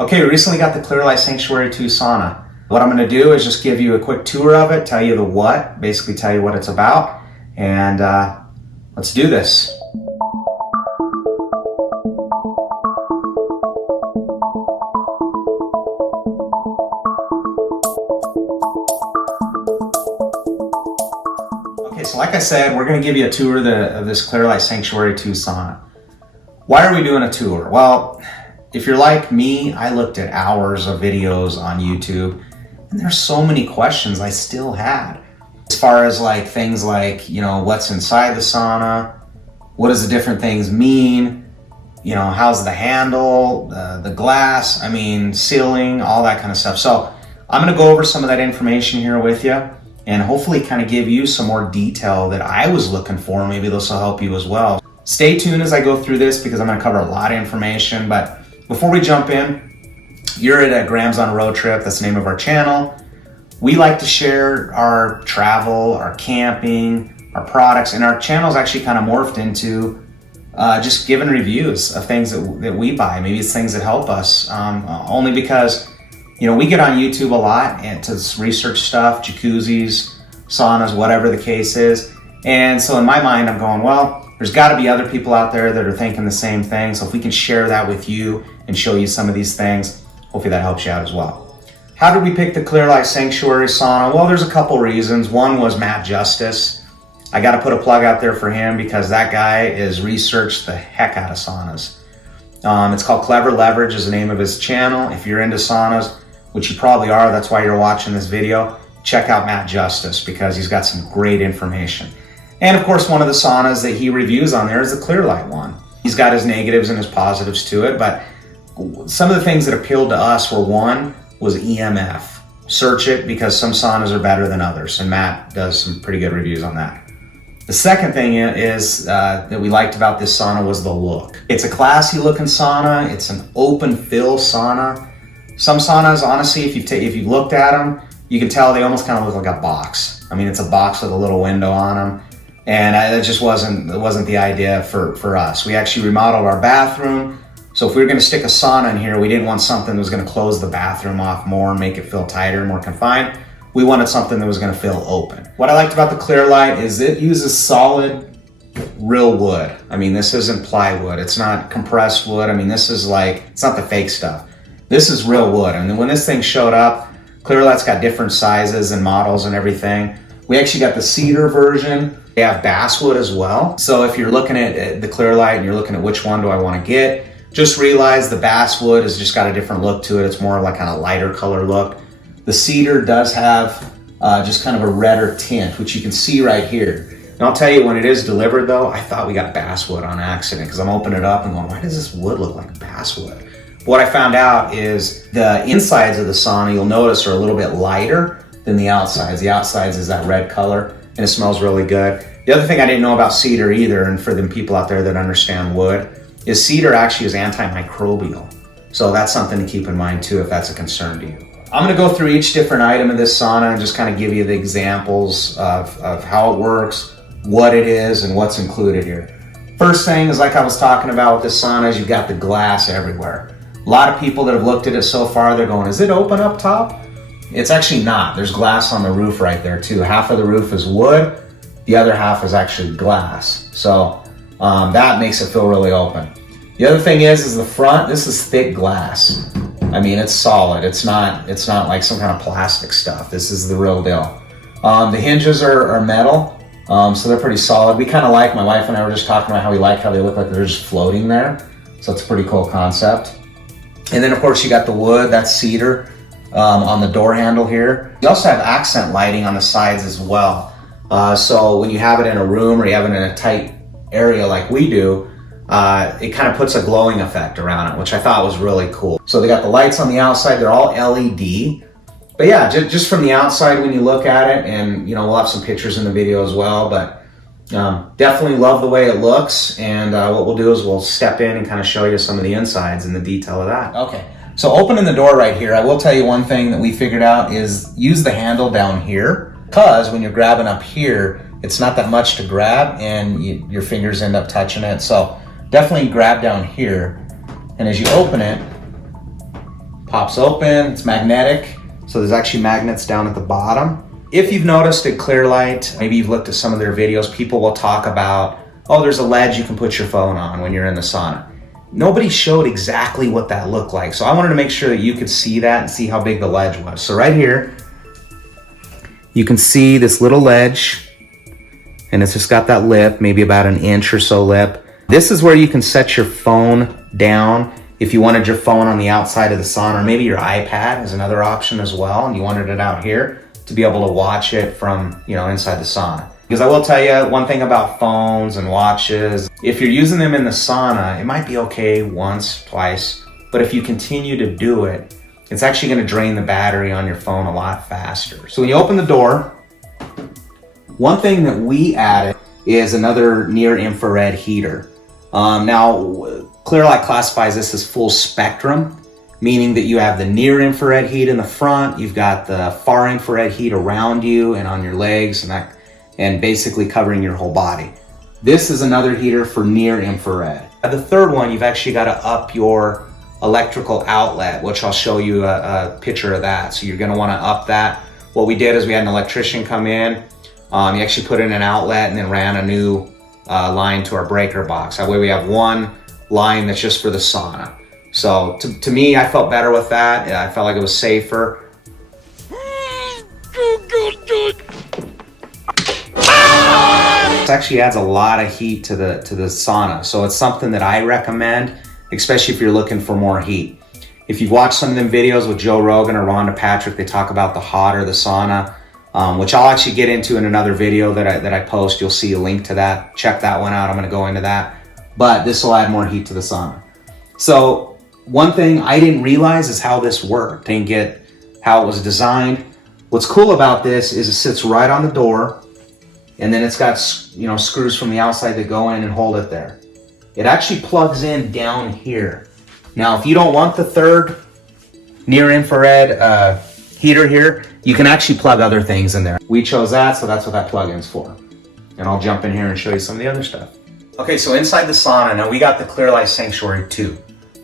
Okay, we recently got the Clearlight Sanctuary 2 sauna. What I'm gonna do is just give you a quick tour of it, tell you the what, basically tell you what it's about, and let's do this. Okay, so like I said, we're gonna give you a tour of this Clearlight Sanctuary 2 sauna. Why are we doing a tour? Well, if you're like me, I looked at hours of videos on YouTube, and there's so many questions I still had. As far as like things like, what's inside the sauna, what does the different things mean, how's the handle, the glass, ceiling, all that kind of stuff. So I'm gonna go over some of that information here with you and hopefully kind of give you some more detail that I was looking for. Maybe this will help you as well. Stay tuned as I go through this because I'm gonna cover a lot of information, but before we jump in, you're at Grams on a Road Trip. That's the name of our channel. We like to share our travel, our camping, our products, and our channel's actually kind of morphed into just giving reviews of things that we buy. Maybe it's things that help us, only because, we get on YouTube a lot and to research stuff, jacuzzis, saunas, whatever the case is. And so in my mind, I'm going, well, there's got to be other people out there that are thinking the same thing. So if we can share that with you and show you some of these things, hopefully that helps you out as well. How did we pick the Clearlight Sanctuary sauna? Well, there's a couple reasons. One was Matt Justice. I got to put a plug out there for him because that guy is researched the heck out of saunas. It's called Clever Leverage is the name of his channel. If you're into saunas, which you probably are, that's why you're watching this video, check out Matt Justice because he's got some great information. And of course, one of the saunas that he reviews on there is the Clearlight one. He's got his negatives and his positives to it, but some of the things that appealed to us were, one was EMF. Search it because some saunas are better than others, and Matt does some pretty good reviews on that. The second thing is that we liked about this sauna was the look. It's a classy looking sauna. It's an open fill sauna. Some saunas, honestly, if you've looked at them, you can tell they almost kind of look like a box. It's a box with a little window on them. And it just wasn't the idea for us. We actually remodeled our bathroom. So if we were gonna stick a sauna in here, we didn't want something that was gonna close the bathroom off more and make it feel tighter and more confined. We wanted something that was gonna feel open. What I liked about the Clearlight is it uses solid, real wood. This isn't plywood. It's not compressed wood. This is it's not the fake stuff. This is real wood. When this thing showed up, Clearlight's got different sizes and models and everything. We actually got the Cedar version. They have basswood as well. So if you're looking at the Clearlight and you're looking at which one do I want to get, just realize the basswood has just got a different look to it. It's more like kind of lighter color look. The Cedar does have just kind of a redder tint, which you can see right here. And I'll tell you, when it is delivered though, I thought we got basswood on accident because I'm opening it up and going, why does this wood look like basswood? What I found out is the insides of the sauna, you'll notice, are a little bit lighter than the outsides. The outsides is that red color and it smells really good. The other thing I didn't know about Cedar either, and for them people out there that understand wood, is Cedar actually is antimicrobial. So that's something to keep in mind too if that's a concern to you. I'm gonna go through each different item in this sauna and just kind of give you the examples of how it works, what it is, and what's included here. First thing is, like I was talking about with this sauna, is you've got the glass everywhere. A lot of people that have looked at it so far, they're going, is it open up top? It's actually not. There's glass on the roof right there too. Half of the roof is wood, the other half is actually glass. So that makes it feel really open. The other thing is the front, this is thick glass. It's solid. It's not like some kind of plastic stuff. This is the real deal. The hinges are metal, so they're pretty solid. We kind of like, my wife and I were just talking about how we like how they look like they're just floating there. So it's a pretty cool concept. And then of course you got the wood, that's Cedar on the door handle here. You also have accent lighting on the sides as well. So when you have it in a room or you have it in a tight area like we do, it kind of puts a glowing effect around it, which I thought was really cool. So they got the lights on the outside, they're all LED. But yeah, just from the outside when you look at it, and we'll have some pictures in the video as well, but definitely love the way it looks. And what we'll do is we'll step in and kind of show you some of the insides and the detail of that. Okay, so opening the door right here, I will tell you one thing that we figured out is use the handle down here, because when you're grabbing up here, it's not that much to grab and your fingers end up touching it. So definitely grab down here, and as you open it, Pops open, it's magnetic. So there's actually magnets down at the bottom. If you've noticed at Clearlight, maybe you've looked at some of their videos, people will talk about, oh, there's a ledge you can put your phone on when you're in the sauna. Nobody showed exactly what that looked like. So I wanted to make sure that you could see that and see how big the ledge was. So right here, you can see this little ledge, and it's just got that lip, maybe about an inch or so lip. This is where you can set your phone down if you wanted your phone on the outside of the sauna, or maybe your iPad is another option as well, and you wanted it out here to be able to watch it from, inside the sauna. Because I will tell you one thing about phones and watches, if you're using them in the sauna, it might be okay once, twice, but if you continue to do it, it's actually going to drain the battery on your phone a lot faster. So when you open the door, one thing that we added is another near infrared heater. Now, Clearlight classifies this as full spectrum, meaning that you have the near infrared heat in the front, you've got the far infrared heat around you and on your legs, and basically covering your whole body. This is another heater for near infrared. The third one, you've actually got to up your electrical outlet, which I'll show you a picture of that. So you're going to want to up that. What we did is we had an electrician come in, he actually put in an outlet and then ran a new line to our breaker box. That way we have one line that's just for the sauna. So to me, I felt better with that. I felt like it was safer. This actually adds a lot of heat to the sauna. So it's something that I recommend, especially if you're looking for more heat. If you've watched some of them videos with Joe Rogan or Rhonda Patrick, they talk about the hotter the sauna, which I'll actually get into in another video that I post. You'll see a link to that. Check that one out. I'm going to go into that. But this will add more heat to the sauna. So one thing I didn't realize is how this worked. Didn't get how it was designed. What's cool about this is it sits right on the door, and then it's got screws from the outside that go in and hold it there. It actually plugs in down here. Now, if you don't want the third near infrared heater here, you can actually plug other things in there. We chose that, so that's what that plug-in's for. And I'll jump in here and show you some of the other stuff. Okay, so inside the sauna, now we got the Clearlight Sanctuary 2.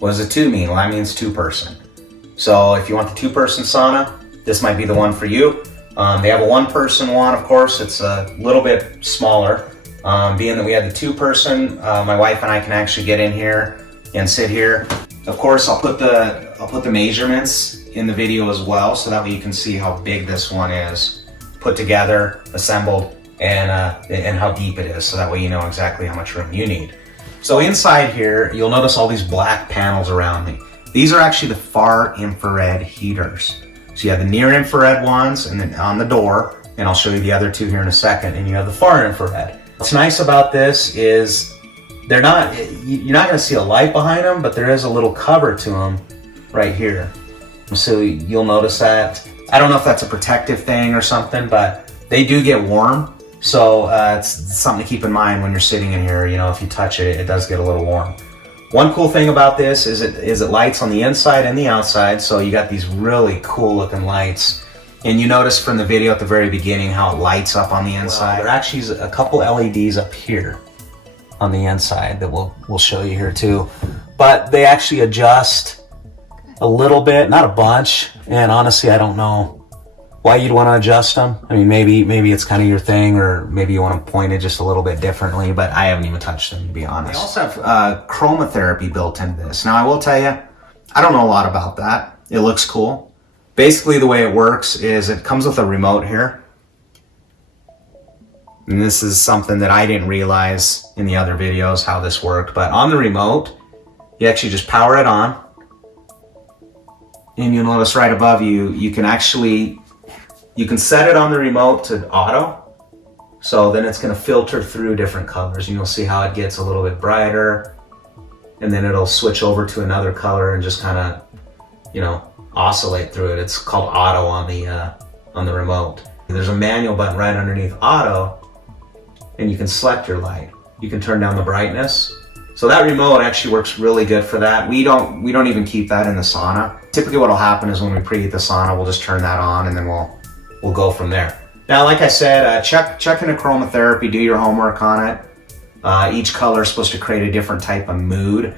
What does the 2 mean? Well, that means 2-person. So if you want the 2-person sauna, this might be the one for you. They have a 1-person one, of course. It's a little bit smaller. Being that we had the 2-person, my wife and I can actually get in here and sit here. Of course, I'll put the measurements in the video as well, so that way you can see how big this one is, put together, assembled, and how deep it is, so that way you know exactly how much room you need. So inside here, you'll notice all these black panels around me. These are actually the far infrared heaters. So you have the near infrared ones and then on the door, and I'll show you the other two here in a second, and you have the far infrared. What's nice about this is you're not going to see a light behind them, but there is a little cover to them right here. So you'll notice that. I don't know if that's a protective thing or something, but they do get warm. So it's something to keep in mind when you're sitting in here. If you touch it, it does get a little warm. One cool thing about this is it lights on the inside and the outside. So you got these really cool looking lights. And you notice from the video at the very beginning how it lights up on the inside. Well, there actually is a couple LEDs up here on the inside that we'll show you here too. But they actually adjust a little bit, not a bunch. And honestly, I don't know why you'd want to adjust them. I mean, maybe it's kind of your thing, or maybe you want to point it just a little bit differently, but I haven't even touched them, to be honest. They also have Chromatherapy built into this. Now, I will tell you, I don't know a lot about that. It looks cool. Basically, the way it works is it comes with a remote here. And this is something that I didn't realize in the other videos how this worked, but on the remote, you actually just power it on. And you'll notice right above you can set it on the remote to auto. So then it's going to filter through different colors. And you'll see how it gets a little bit brighter. And then it'll switch over to another color and just kind of, oscillate through it. It's called auto on the remote. There's a manual button right underneath auto, and you can select your light. You can turn down the brightness. So that remote actually works really good for that. We don't even keep that in the sauna. Typically what'll happen is when we preheat the sauna, we'll just turn that on and then we'll go from there. Now, like I said, check into Chromatherapy, do your homework on it. Each color is supposed to create a different type of mood.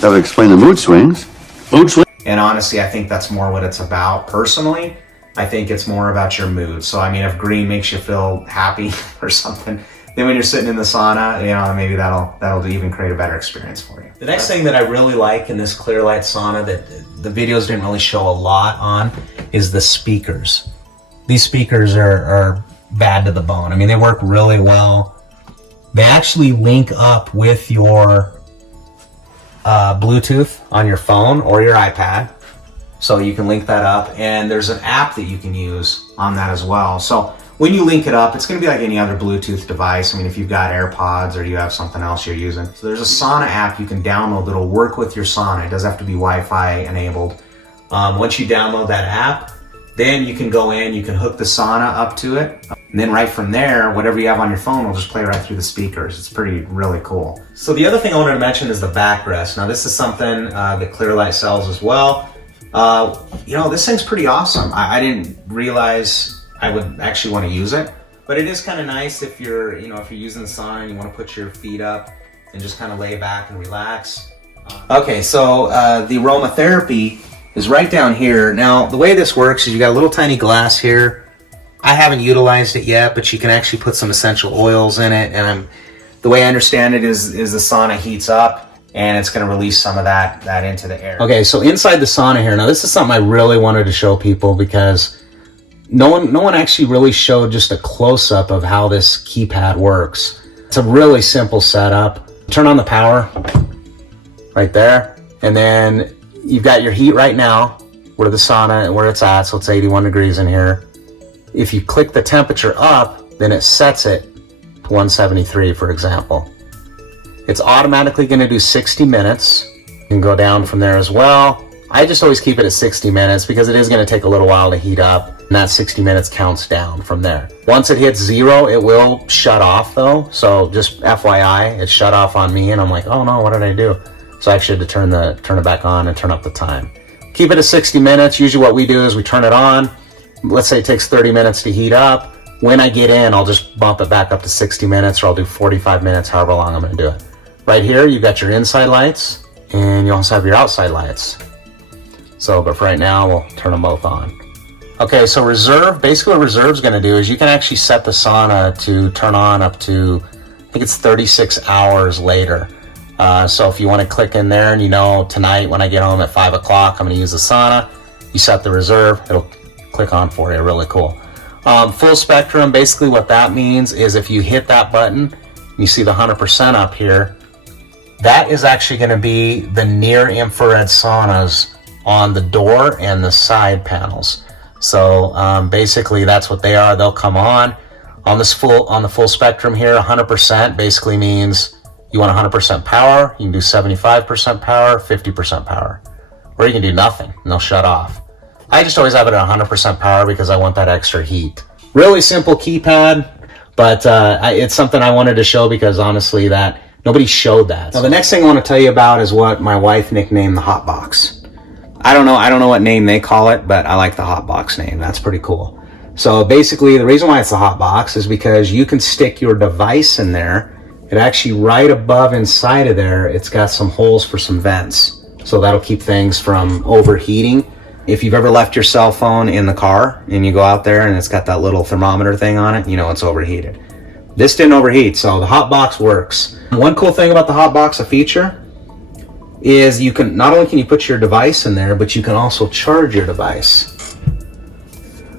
That would explain the mood swings. Mood swings. And honestly, I think that's more what it's about. Personally, I think it's more about your mood. So I mean, if green makes you feel happy or something, then when you're sitting in the sauna, you know, maybe that'll even create a better experience for you. The next thing that I really like in this Clearlight sauna that the videos didn't really show a lot on is the speakers. These speakers are bad to the bone. I mean, they work really well. They actually link up with your Bluetooth on your phone or your iPad. So you can link that up, and there's an app that you can use on that as well. So when you link it up, it's gonna be like any other Bluetooth device. I mean, if you've got AirPods or you have something else you're using. So there's a sauna app you can download that'll work with your sauna. It does have to be Wi-Fi enabled. Once you download that app, then you can go in, you can hook the sauna up to it. And then right from there, whatever you have on your phone will just play right through the speakers. It's really cool. So the other thing I wanted to mention is the backrest. Now this is something that Clearlight sells as well. You know, this thing's pretty awesome. I didn't realize I would actually want to use it, but it is kind of nice if you're using the sauna and you want to put your feet up and just kind of lay back and relax. Okay, so the Aromatherapy is right down here. Now, the way this works is you got a little tiny glass here. I haven't utilized it yet, but you can actually put some essential oils in it. And the way I understand it is the sauna heats up and it's going to release some of that into the air. Okay, so inside the sauna here, now this is something I really wanted to show people because no one actually really showed just a close-up of how this keypad works. It's a really simple setup. Turn on the power right there, and then you've got your heat right now where the sauna and where it's at, so it's 81 degrees in here. If you click the temperature up, then it sets it to 173, for example. It's automatically going to do 60 minutes. You can go down from there as well. I just always keep it at 60 minutes because it is going to take a little while to heat up, and that 60 minutes counts down from there. Once it hits 0, it will shut off though. So just FYI, it shut off on me and I'm like, oh no, what did I do? So I actually had to turn it back on and turn up the time. Keep it at 60 minutes. Usually what we do is we turn it on. Let's say it takes 30 minutes to heat up. When I get in, I'll just bump it back up to 60 minutes or I'll do 45 minutes, however long I'm going to do it. Right here, you've got your inside lights and you also have your outside lights. So, but for right now, we'll turn them both on. Okay, so reserve, basically what reserve is going to do is you can actually set the sauna to turn on up to, I think it's 36 hours later. So if you want to click in there and you know tonight when I get home at 5 o'clock, I'm going to use the sauna, you set the reserve, it'll click on for you, really cool. Full spectrum, basically what that means is if you hit that button, you see the 100% up here, that is actually going to be the near infrared saunas on the door and the side panels. So basically that's what they are. They'll come on the full spectrum here. 100% basically means you want 100% power. You can do 75% power, 50% power, or you can do nothing and they'll shut off. I just always have it at 100% power because I want that extra heat. Really simple keypad, but it's something I wanted to show because honestly that nobody showed that. Now the next thing I want to tell you about is what my wife nicknamed the hot box. I don't know what name they call it, but I like the hot box name. That's pretty cool. So basically the reason why it's the hot box is because you can stick your device in there. It actually right above inside of there, it's got some holes for some vents. So that'll keep things from overheating. If you've ever left your cell phone in the car and you go out there and it's got that little thermometer thing on it, you know it's overheated. This didn't overheat, so the hot box works. One cool thing about the hot box, a feature, is you can not only can you put your device in there, but you can also charge your device.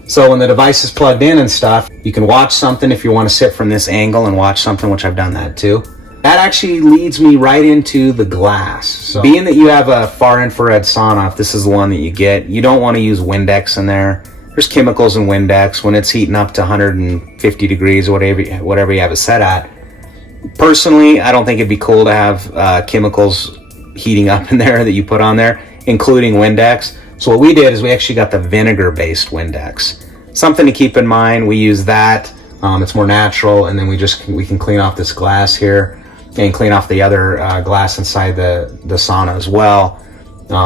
So when the device is plugged in and stuff, you can watch something if you want to sit from this angle and watch something, which I've done that too. That actually leads me right into the glass. So being that you have a far infrared sauna, if this is the one that you get, you don't want to use Windex in there. There's chemicals in Windex when it's heating up to 150 degrees or whatever you have it set at. Personally, I don't think it'd be cool to have chemicals heating up in there that you put on there, including Windex. So what we did is we actually got the vinegar-based Windex. Something to keep in mind, we use that. It's more natural, and then we can clean off this glass here and clean off the other glass inside the sauna as well,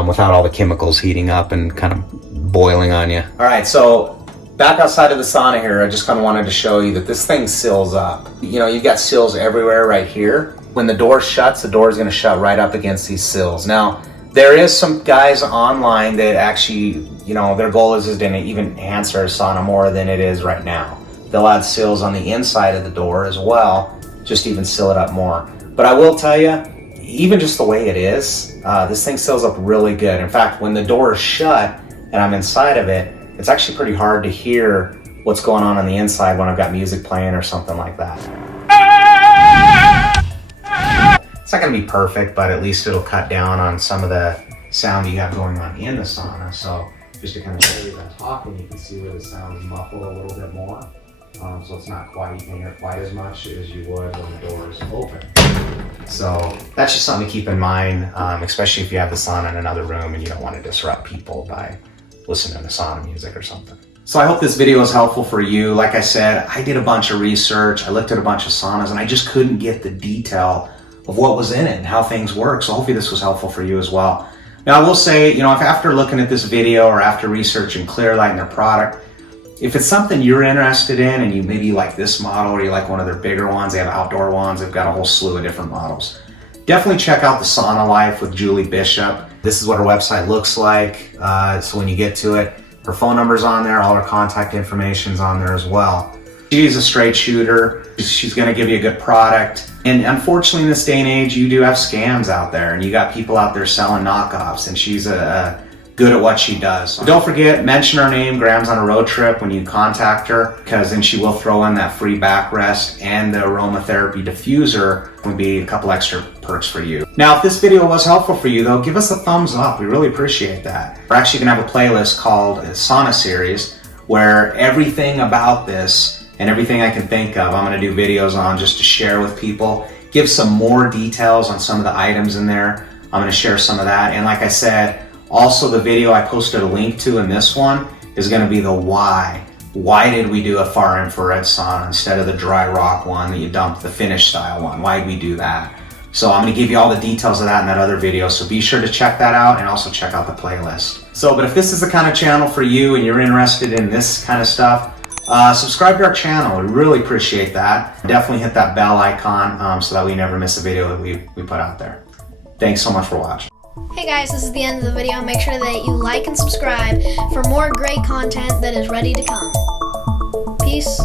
without all the chemicals heating up and kind of boiling on you. All right, so back outside of the sauna here, I just kind of wanted to show you that this thing seals up. You know, you've got sills everywhere right here. When the door shuts, the door is going to shut right up against these sills. Now, There is some guys online that actually, their goal is to even enhance their sauna more than it is right now. They'll add sills on the inside of the door as well, just to even seal it up more. But I will tell you, even just the way it is, this thing seals up really good. In fact, when the door is shut and I'm inside of it, it's actually pretty hard to hear what's going on the inside when I've got music playing or something like that. It's not going to be perfect, but at least it'll cut down on some of the sound you have going on in the sauna. So just to kind of show you that talking, you can see where the sound is muffled a little bit more. So it's not quite, you can hear quite as much as you would when the door is open. So that's just something to keep in mind, especially if you have the sauna in another room and you don't want to disrupt people by listening to sauna music or something. So I hope this video is helpful for you. Like I said, I did a bunch of research. I looked at a bunch of saunas and I just couldn't get the detail of what was in it and how things work. So hopefully this was helpful for you as well. Now I will say, if after looking at this video or after researching Clearlight and their product, if it's something you're interested in and you maybe like this model or you like one of their bigger ones, they have outdoor ones, they've got a whole slew of different models. Definitely check out the Sauna Life with Julie Bishop. This is what her website looks like. So when you get to it, her phone number's on there, all her contact information's on there as well. She's a straight shooter. She's gonna give you a good product. And unfortunately in this day and age, you do have scams out there and you got people out there selling knockoffs, and she's good at what she does. So don't forget, mention her name, Graham's on a road trip, when you contact her, because then she will throw in that free backrest and the Aromatherapy diffuser. Would be a couple extra perks for you. Now, if this video was helpful for you though, give us a thumbs up. We really appreciate that. We're actually gonna have a playlist called Sauna Series, where everything about this and everything I can think of, I'm gonna do videos on just to share with people, give some more details on some of the items in there. I'm gonna share some of that. And like I said, also the video I posted a link to in this one is gonna be the why. Why did we do a far infrared sauna instead of the dry rock one that you dumped, the Finnish style one? Why did we do that? So I'm gonna give you all the details of that in that other video. So be sure to check that out and also check out the playlist. So, but if this is the kind of channel for you and you're interested in this kind of stuff, subscribe to our channel. We really appreciate that. Definitely hit that bell icon so that we never miss a video that we put out there. Thanks so much for watching. Hey guys, this is the end of the video. Make sure that you like and subscribe for more great content that is ready to come. Peace.